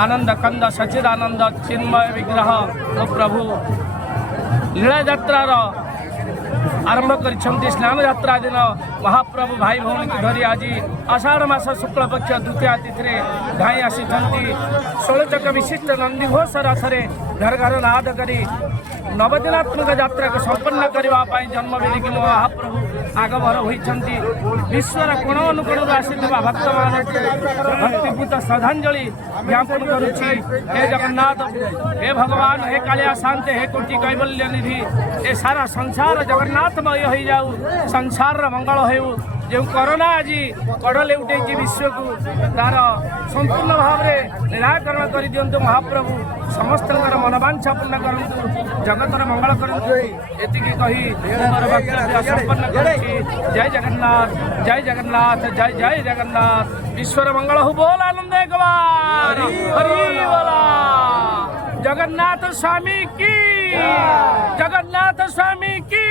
आनंद कंद सचिदानंद चिन्मय विग्रह ओ प्रभु लीला यात्रार आरंभ कर स्नान यात्रा दिन महाप्रभु भाई भौणी को धरी आज आषाढ़ मास शुक्ल पक्ष द्वितीय तिथि धाई आसी 16 चक विशिष्ट नंदीघोष रथरे घर घर नाद करी नवदिनात्मक यात्रा को संपन्न करने जन्मवेदी की महाप्रभु आगमन होती विश्वर कोण अनुकोण आसीथिबा भक्त मान भक्तिपूत श्रद्धांजलि ज्ञापन करुछि। हे जगन्नाथ, हे भगवान, हे कालिया शांत, हे कोटि कैवल्य निधि, ए सारा संसार जगन्नाथमय हो जाऊ, संसार मंगल हो। जो कोरोना आज कड़ले उठे विश्व को तार संपूर्ण भाव में निराकरण कर दिंतु महाप्रभु समस्त मनोवांछा पूर्ण करूँ, जगतर मंगल करूँ एति कही मोर वक्तव्य संपन्न करुछि। जय जगन्नाथ, जय जगन्नाथ, जय जय जगन्नाथ। विश्वर मंगल हो। बोल आनंद एक बार हरि बोला। जगन्नाथ स्वामी की, जगन्नाथ स्वामी की।